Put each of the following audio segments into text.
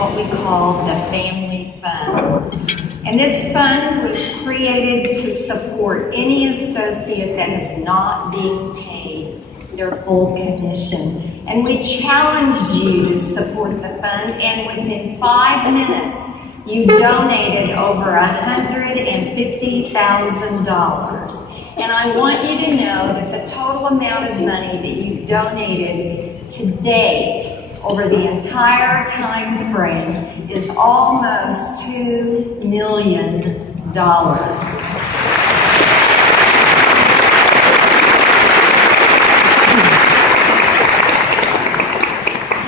what we call the Family Fund. And this fund was created to support any associate that is not being paid their full commission. And we challenged you to support the fund, and within 5 minutes, you donated over $150,000. And I want you to know that the total amount of money that you donated to date over the entire time frame is almost $2 million.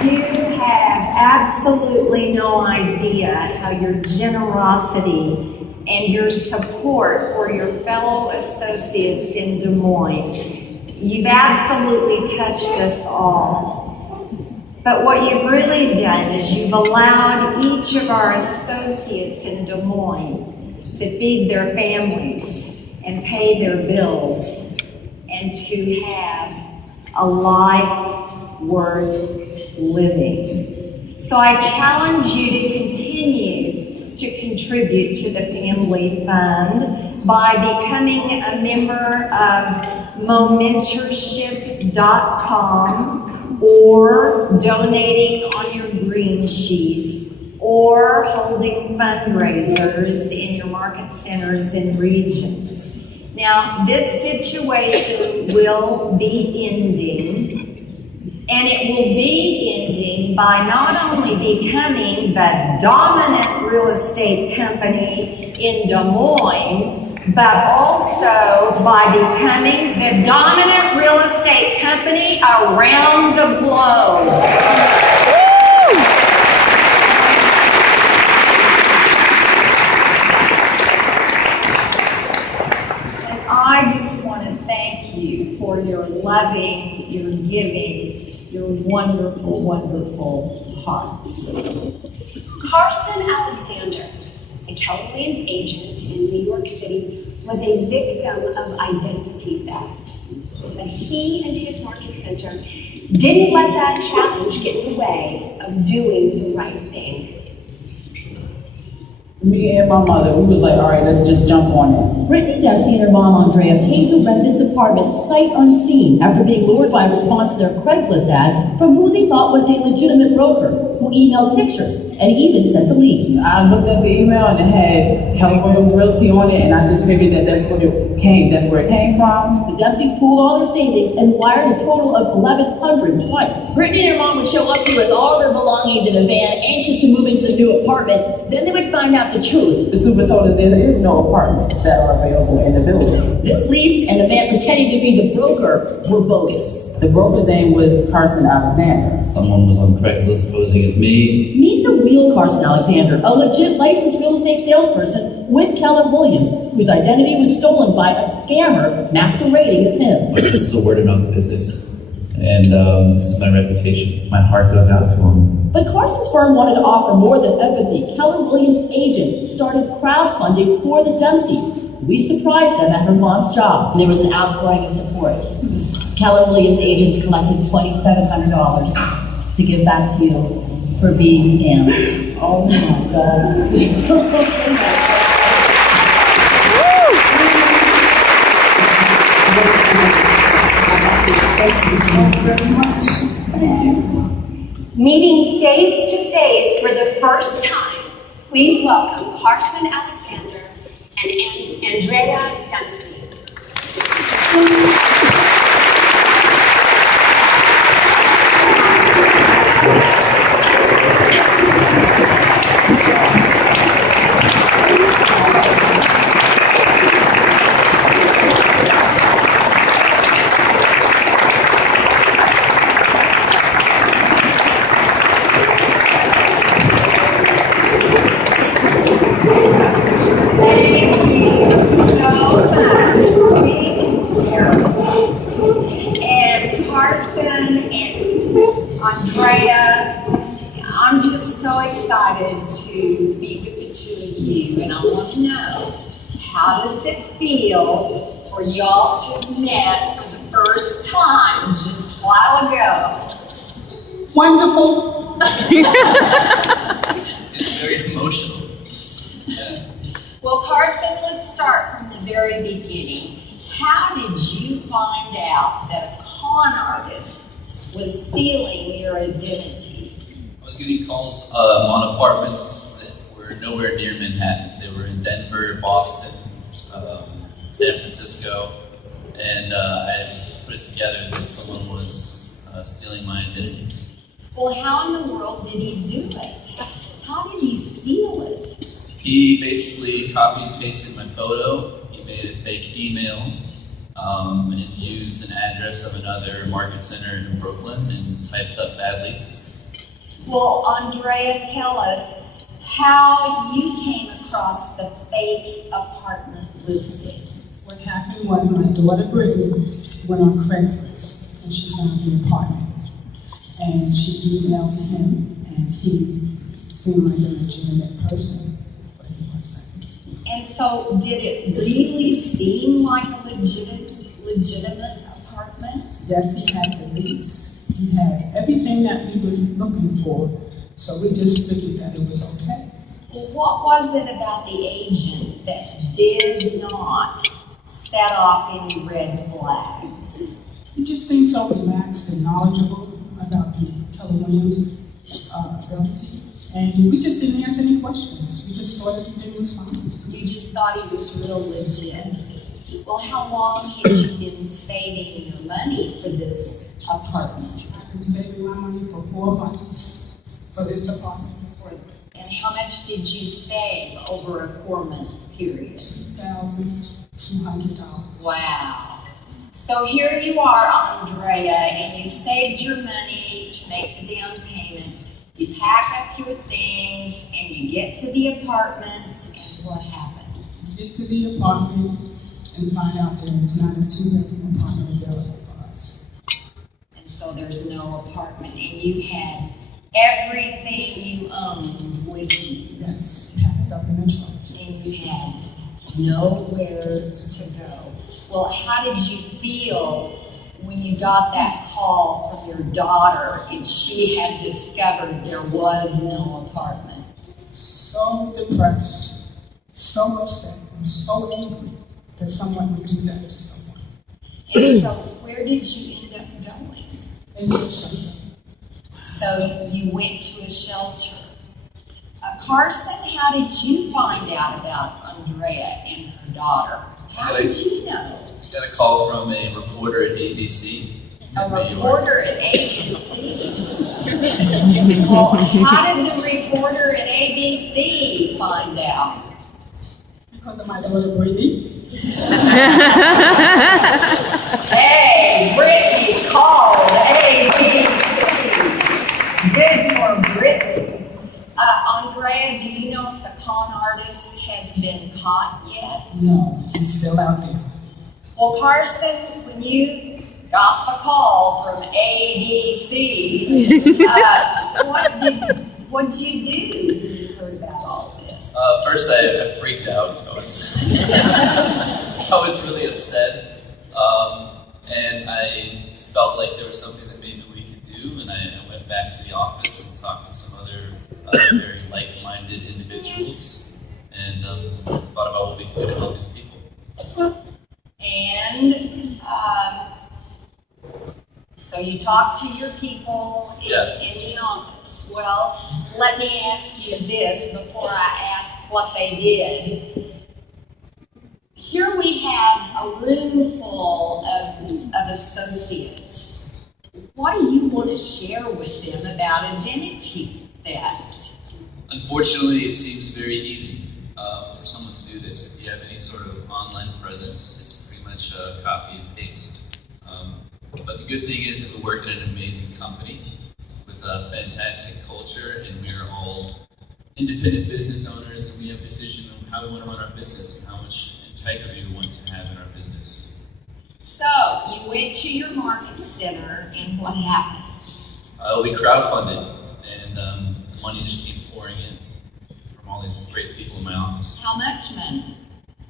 You have absolutely no idea how your generosity and your support for your fellow associates in Des Moines, you've absolutely touched us all. But what you've really done is you've allowed each of our associates in Des Moines to feed their families and pay their bills and to have a life worth living. So I challenge you to continue to contribute to the Family Fund by becoming a member of momentorship.com or donating on your green sheets or holding fundraisers in your market centers and regions. Now, this situation will be ending, and it will be ending by not only becoming the dominant real estate company in Des Moines, but also by becoming the dominant real estate company around the globe. And I just want to thank you for your loving, your giving, your wonderful, wonderful hearts. Carson Alexander, a Keller Williams agent in New York City, was a victim of identity theft. But he and his market center didn't let that challenge get in the way of doing the right thing. Me and my mother, we was like, all right, let's just jump on it. Brittany Dempsey and her mom, Andrea, paid to rent this apartment sight unseen after being lured by a response to their Craigslist ad from who they thought was a legitimate broker who emailed pictures and even sent a lease. I looked at the email and it had Keller Williams Realty on it, and I just figured that's where it came from. The Dempseys pooled all their savings and wired a total of $1,100 twice. Brittany and her mom would show up here with all their belongings in a van, anxious to move into the new apartment. Then they would find out the truth. The super told us there is no apartments that are available in the building. This lease and the man pretending to be the broker were bogus. The broker's name was Carson Alexander. Someone was on Craigslist posing as me. Meet the real Carson Alexander, a legit licensed real estate salesperson with Keller Williams, whose identity was stolen by a scammer masquerading as him. But it's a word of mouth business. And this is my reputation. My heart goes out to him. But Carson's firm wanted to offer more than empathy. Keller Williams agents started crowdfunding for the Dempseys. We surprised them at her mom's job. There was an outpouring of support. Keller Williams agents collected $2,700 to give back to you for being scammed. Oh my God. Thank you so very much. Meeting face to face for the first time, please welcome Carson Alexander and Andrea Dempsey. Andrea, I'm just so excited to be with the two of you, and I want to know, how does it feel for y'all to have met for the first time just a while ago? Wonderful. very beginning. How did you find out that a con artist was stealing your identity? I was getting calls on apartments that were nowhere near Manhattan. They were in Denver, Boston, San Francisco, and I put it together that someone was stealing my identity. Well, how in the world did he do it? How did he steal it? He basically copied and pasted my photo. He made a fake email and used an address of another market center in Brooklyn and typed up bad leases. Well, Andrea, tell us how you came across the fake apartment listing. What happened was my daughter Brittany went on Craigslist and she found the apartment. And she emailed him and he seemed like a legitimate person, but he wasn't. And so did it really seem like a legitimate apartment? Yes, he had the lease. He had everything that we was looking for. So we just figured that it was okay. Well, what was it about the agent that did not set off any red flags? He just seemed so relaxed and knowledgeable about the Keller Williams ability. And we just didn't ask any questions. We just thought everything was fine. You just thought he was real legit. Well, how long have you been saving your money for this apartment? I've been saving my money for 4 months for this apartment. And how much did you save over a 4-month period? $2,200. Wow. So here you are, Andrea, and you saved your money to make the down payment. You pack up your things and you get to the apartment, and what happened? We get to the apartment and find out there is not a 2-bedroom apartment available for us. And so there's no apartment, and you had everything you owned with you. Yes, packed up in a trunk. And you had nowhere to go. Well, how did you feel when you got that call from your daughter and she had discovered there was no apartment? So depressed, so upset, and so angry that someone would do that to someone. And so where did you end up going? Into a shelter. So you went to a shelter. Carson, how did you find out about Andrea and her daughter? How did you know? I got a call from a reporter at ABC. A reporter at ABC? Well, how did the reporter at ABC find out? Because of my daughter Brittany. Hey, Brittany called ABC. Good for Brittany. Andrea, do you know if the con artist has been caught yet? No, he's still out there. Well, Carson, when you got the call from ABC, what did you do when you heard about all this? First, I freaked out. I was really upset, and I felt like there was something that maybe we could do. And I went back to the office and talked to some other very like-minded individuals, and thought about what we could do to help these people. And so you talked to your people in the office. Well, let me ask you this before I ask what they did. Here we have a room full of associates. What do you want to share with them about identity theft? Unfortunately, it seems very easy for someone to do this. If you have any sort of online presence, it's pretty much copy and paste. But the good thing is that we work at an amazing company with a fantastic culture, and we're all independent business owners, and we have a decision on how we want to run our business and how much integrity we want to have in our business. So you went to your market center, and what happened? We crowdfunded, and money just came pouring in from all these great people in my office. How much money?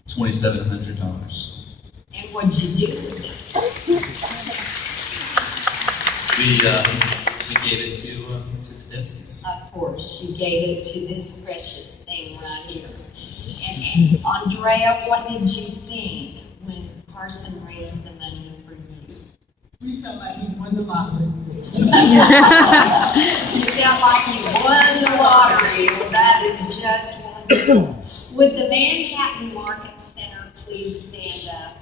$2,700. And what did you do with it? We gave it to the Dempseys. Of course, you gave it to this precious thing right here. Andrea, what did you think when Carson raised the money for you? We felt like we won the lottery. You felt like you won the lottery. Well, that is just wonderful. Would the Manhattan Market Center please stand up?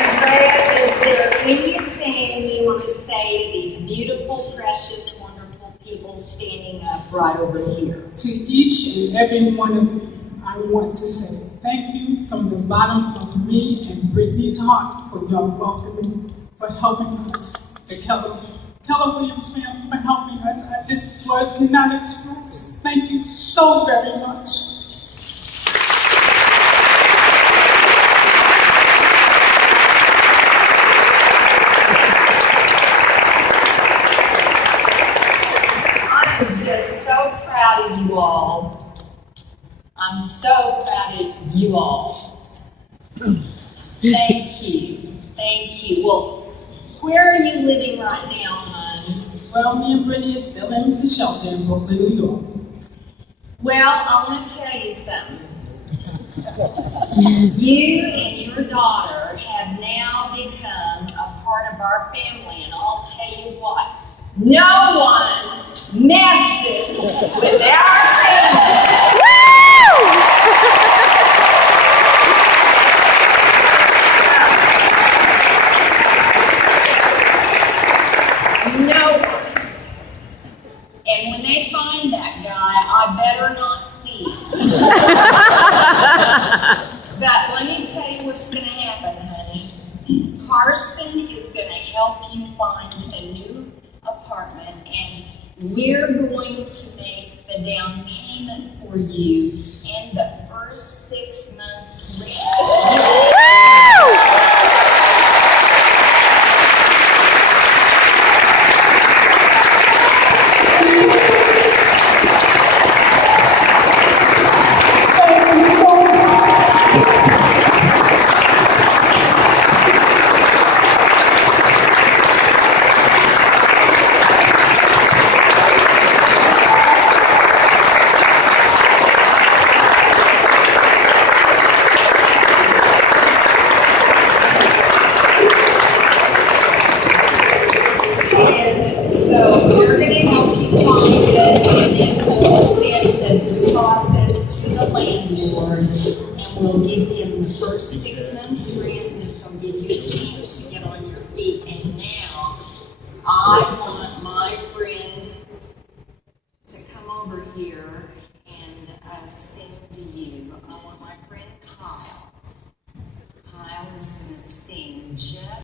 Andrea, is there anything you want to say to these beautiful, precious, wonderful people standing up right over here? To each and every one of you, I want to say thank you from the bottom of me and Brittany's heart for your welcoming, for helping us, the Keller Williams family for helping us. I just words cannot express. Thank you so very much. I'm just so proud of you all. I'm so proud of you all. Thank you. Thank you. Well, where are you living right now, hon? Well, me and Brittany is still in the shelter in Brooklyn, New York. Well, I want to tell you something. You and your daughter have now become a part of our family, and I'll tell you what, no one messes with our family. No one. And when they find that guy, I better not see him. But let me tell you what's going to happen, honey. Carson is going to help you find a new apartment, and we're going to make the down payment for you and the first 6 months rent. So we're going to help you find it, and then we'll send the deposit to the landlord, and we'll give him the first 6 months rent. This will give you a chance to get on your feet. And now, I want my friend to come over here and sing to you. I want my friend Kyle.